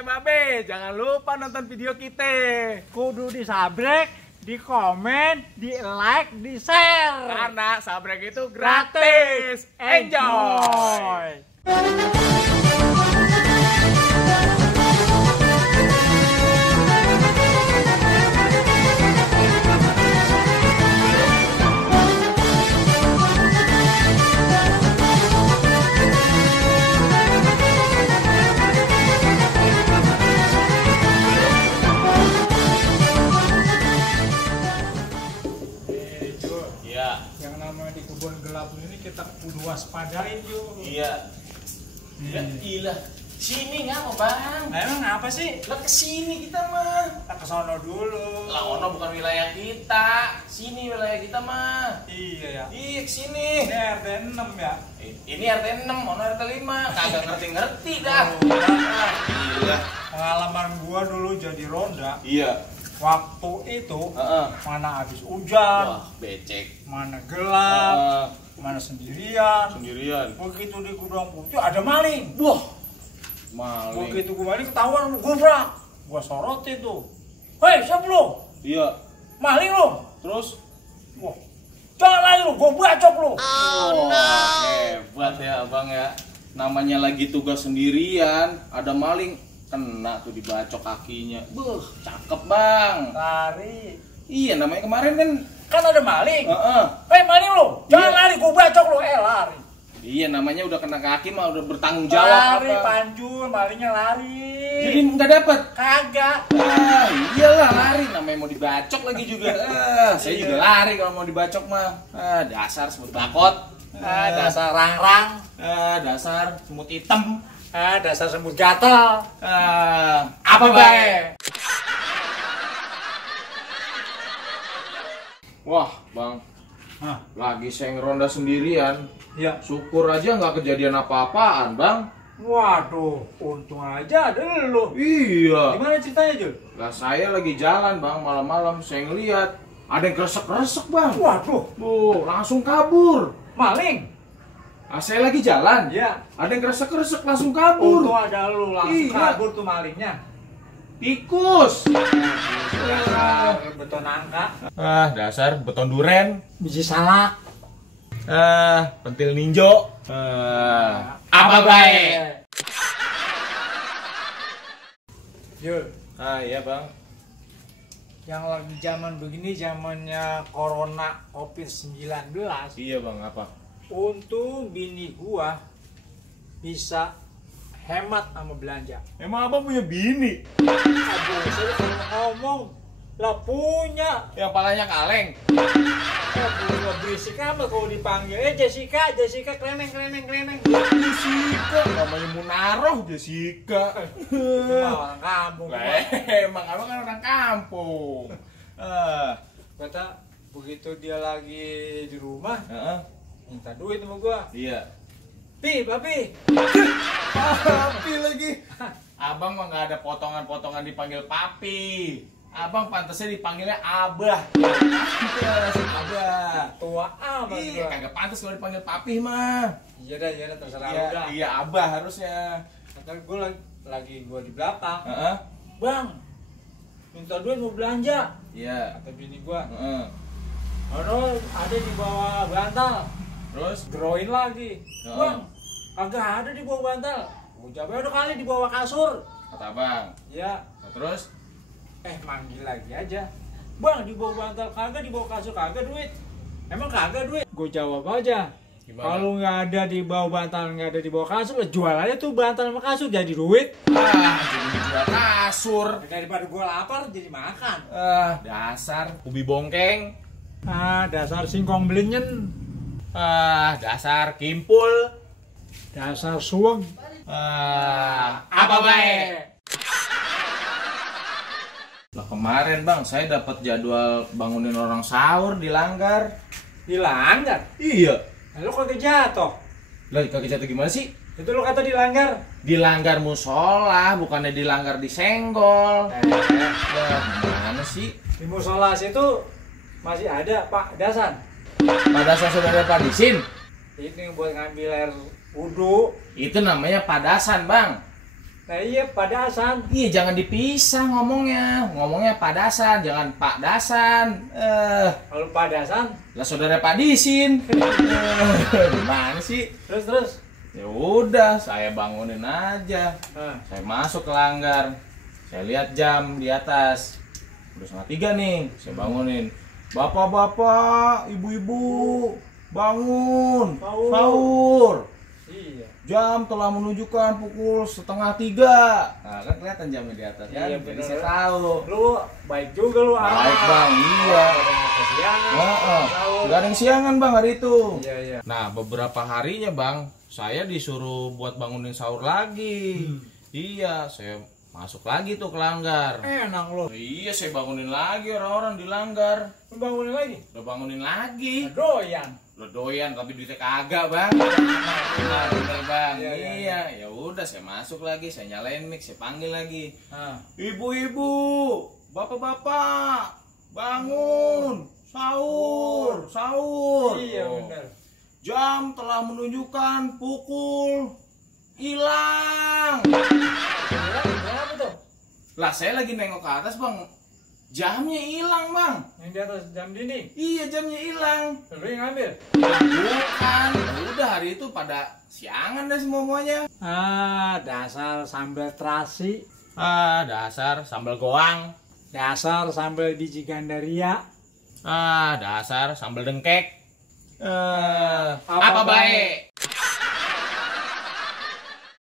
kayak babe, jangan lupa nonton video kita. Kudu disabrek, di komen, di like, di share. Karena sabrek itu gratis. Enjoy. Yang namanya di kebun gelap ini kita kudu waspadain yuk. Iya. Ya ilah. Sini ngapa bang? Nah, emang apa sih? Lah kesini kita mah. Kita kesono dulu. Lah ono bukan wilayah kita. Sini wilayah kita mah. Iya ya. Iya kesini. Ini RT 6 ya. Ini RT 6, ono RT 5. Kagak ngerti-ngerti dah. Iya. Pengalaman gua dulu jadi ronda. Iya. Waktu itu mana habis hujan, Wah, becek. mana gelap, mana sendirian. Sendirian. Begitu di gudang putih ada maling. Wah. Maling. Begitu gua maling ketahuan sama gubrak. Gua sorotin tuh. Hei, siapa lu? Iya. Maling lu? Terus? Wah, jangan lari lu, gua bacok lu. Wah, hebat ya abang ya. Namanya lagi tugas sendirian, ada maling, kena tuh dibacok kakinya. Buh, cakep bang. Lari. Iya, namanya kemarin kan. Kan ada maling. Heeh. Hei, maling lu, jangan Iya. lari, gua bacok lu. Lari. Iya, namanya udah kena kaki mah udah bertanggung jawab. Lari, apa. panjul, malingnya lari. Jadi nggak dapet. Kagak. Ah, iyalah lari, namanya mau dibacok lagi juga. Saya juga lari kalau mau dibacok mah. Dasar semut bakot. Dasar rang-rang. Dasar semut hitam. Dasar semut gatal. Apa baik? Wah, bang. Hah? Lagi saya ngeronda sendirian. Ya. Syukur aja nggak kejadian apa-apaan, bang. Waduh, untung aja ada lu. Iya. Gimana ceritanya, Jul? Lah saya lagi jalan, bang, malam-malam saya ngeliat ada yang kresek-kresek, bang. Waduh, Langsung kabur. maling. Saya lagi jalan. Ya. Ada yang kresek-kresek langsung kabur. Untung ada lu, langsung Iya. kabur tuh malingnya. Tikus. Dasar beton angka. Dasar beton duren. Biji salak. Pentil ninjo. Apa baik? Jul, Iya, bang. yang lagi zaman begini zamannya corona COVID-19. Iya, bang, apa? Untung bini gua bisa hemat sama belanja. Emang abang punya bini? Aduh, saya kalau ngomong lah punya. Yang palanya kaleng. Gua berisik amat kalau dipanggil. Jessica, kreneng. Jessica, namanya Munaroh, Jessica. Itu mah orang kampung. Lah, emang abang kan orang kampung. Kata begitu dia lagi di rumah, Heeh. minta duit sama gua. Iya. Papi. Papi lagi. Abang mah nggak ada potongan-potongan dipanggil papi. Abang pantasnya dipanggilnya abah. Abah. Tua amat Iya, gua. kagak pantas kalau dipanggil papi mah. Iya dah, terserah lu Iya, dah. iya abah harusnya. Kata gua lagi gua di belakang. Heeh. Bang, minta duit mau belanja. Iya. Kata bini gua. Heeh. Aduh, ada di bawah bantal. Terus? Geroin lagi. Heeh. Bang, kagak ada di bawah bantal. Gua jawab udah kali di bawah kasur. Kata abang. Ya, Nah, terus? manggil lagi aja. Bang, di bawah bantal kagak, di bawah kasur kagak duit. Emang kagak duit? Gue jawab aja. Gimana? Kalau nggak ada di bawah bantal, nggak ada di bawah kasur, jual aja tuh bantal sama kasur jadi duit. Jadi jual kasur. Daripada gue lapar jadi makan. Dasar ubi bongkeng. Dasar singkong belenyen. Dasar kimpul. Dasar suweng. Apa baik? Lah kemarin bang, saya dapat jadwal bangunin orang sahur di Langgar. Dilanggar? Iya. Lalu kagak jatuh. Lah kagak jatuh gimana sih? Itu lo kata dilanggar. Dilanggar musola, bukannya dilanggar disenggol. Gimana sih? Di musola situ masih ada Pak Dasan. Pada saya sudah ada padisin. Ini buat ngambil air wudhu. Itu namanya padasan bang. Nah iya padasan. Iya, jangan dipisah ngomongnya. Ngomongnya padasan, jangan Pak Dasan. Kalau padasan, Lah saudara Pak Disin. Gimana sih? terus. Ya udah, saya bangunin aja. Nah, Saya masuk ke langgar. Saya lihat jam di atas. Udah 2:30 nih. Saya bangunin. Bapak-bapak, ibu-ibu, bangun, Sahur. sahur. iya. Jam telah menunjukkan pukul 2:30. Nah, kan kelihatan jamnya di atas kan? Iya, Jadi bener. saya tahu. Lu baik juga lu. Baik, Bang. Iya. Kesiangan. Heeh. Sahur. Nggak ada yang siangan, Bang, hari itu. Iya. Nah, beberapa harinya, Bang, saya disuruh buat bangunin sahur lagi. Iya, saya masuk lagi tuh ke langgar. Enak lu. Iya, saya bangunin lagi orang-orang di langgar. Lu bangunin lagi. Udah bangunin lagi. Doyan. Lo doyan tapi duitnya kagak, Bang. Nah, bener, Bang. Iya, iya, Iya, ya udah saya masuk lagi, saya nyalain mic, saya panggil lagi. Nah, Ibu-ibu, bapak-bapak, bangun, sahur, sahur. iya Oh. benar. Jam telah menunjukkan pukul hilang. Kenapa tuh? Lah saya lagi nengok ke atas, Bang. Jamnya hilang, Bang. Yang di atas jam dinding. Iya, jamnya hilang. Lu yang ngambil. Bukan. Udah hari itu pada siangan deh semuanya. Ah, dasar sambal terasi. Ah, dasar sambal goang. Dasar sambal biji gandaria. Ah, dasar sambal dengkek. Apa Apa baik?